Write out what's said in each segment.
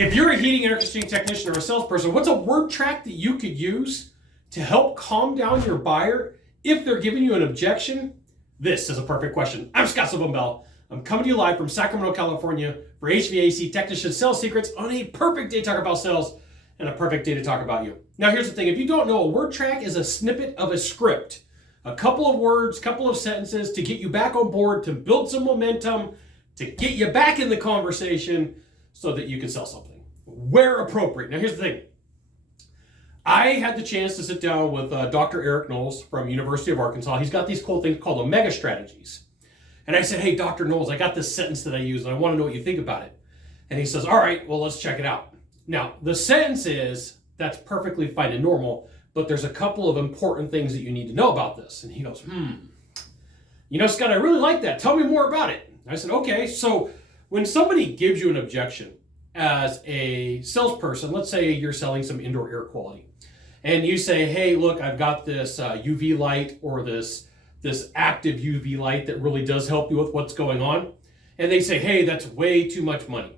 If you're a heating and air conditioning technician or a salesperson, what's a word track that you could use to help calm down your buyer if they're giving you an objection? This is a perfect question. I'm Scott Sylvan. I'm coming to you live from Sacramento, California for HVAC Technician Sales Secrets on a perfect day to talk about sales and a perfect day to talk about you. Now here's the thing, if you don't know, a word track is a snippet of a script. A couple of words, couple of sentences to get you back on board, to build some momentum, to get you back in the conversation so that you can sell something where appropriate. Now here's the thing. I had the chance to sit down with Dr. Eric Knowles from University of Arkansas. He's got these cool things called Omega strategies. And I said, hey, Dr. Knowles, I got this sentence that I use and I want to know what you think about it. And he says, all right, well, let's check it out. Now, the sentence is, that's perfectly fine and normal, but there's a couple of important things that you need to know about this. And he goes, you know, Scott, I really like that. Tell me more about it. I said, okay, so when somebody gives you an objection as a salesperson, let's say you're selling some indoor air quality, and you say, hey, look, I've got this UV light or this active UV light that really does help you with what's going on. And they say, hey, that's way too much money.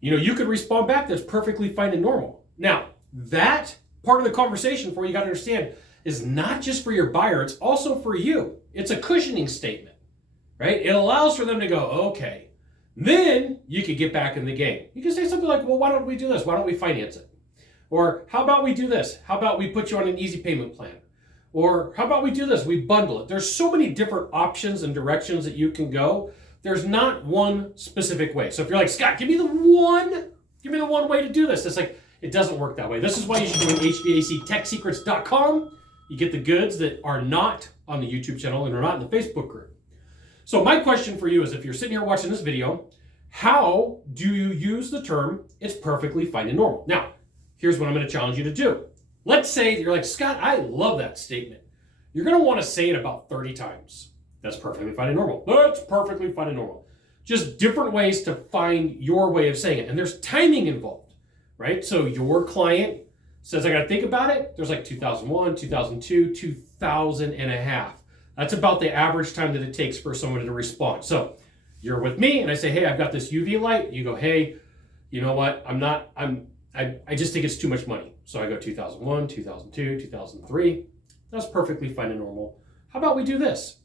You know, you could respond back, that's perfectly fine and normal. Now, that part of the conversation for you got to understand is not just for your buyer, it's also for you. It's a cushioning statement, right? It allows for them to go, okay, then you could get back in the game. You can say something like, well, why don't we do this? Why don't we finance it? Or how about we do this? How about we put you on an easy payment plan? Or how about we do this? We bundle it. There's so many different options and directions that you can go. There's not one specific way. So if you're like, Scott, give me the one way to do this. It's like, it doesn't work that way. This is why you should go to HVACTechSecrets.com. You get the goods that are not on the YouTube channel and are not in the Facebook group. So my question for you is, if you're sitting here watching this video, how do you use the term, it's perfectly fine and normal? Now, here's what I'm going to challenge you to do. Let's say that you're like, Scott, I love that statement. You're going to want to say it about 30 times. That's perfectly fine and normal. That's perfectly fine and normal. Just different ways to find your way of saying it. And there's timing involved, right? So your client says, I got to think about it. There's like 2001, 2002, 2000 and a half. That's about the average time that it takes for someone to respond. So you're with me and I say, hey, I've got this UV light. You go, hey, you know what? I just think it's too much money. So I go 2001, 2002, 2003. That's perfectly fine and normal. How about we do this?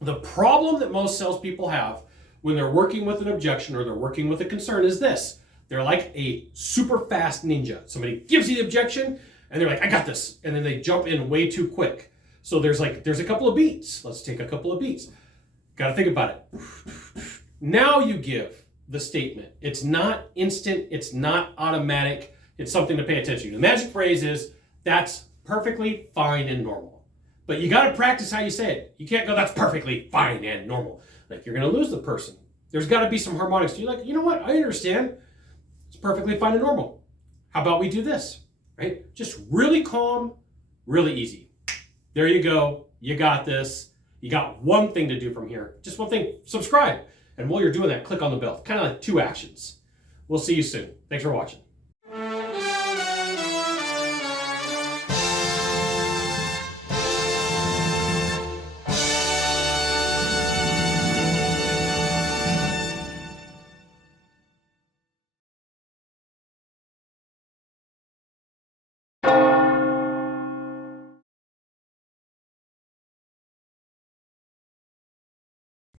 The problem that most salespeople have when they're working with an objection or they're working with a concern is this. They're like a super fast ninja. Somebody gives you the objection and they're like, I got this. And then they jump in way too quick. So there's a couple of beats. Let's take a couple of beats. Got to think about it. Now you give the statement. It's not instant. It's not automatic. It's something to pay attention to. The magic phrase is, that's perfectly fine and normal. But you got to practice how you say it. You can't go, that's perfectly fine and normal. Like, you're going to lose the person. There's got to be some harmonics. You're like, you know what? I understand. It's perfectly fine and normal. How about we do this? Right? Just really calm, really easy. There you go. You got this. You got one thing to do from here. Just one thing. Subscribe. And while you're doing that, click on the bell. Kind of like 2 actions. We'll see you soon. Thanks for watching.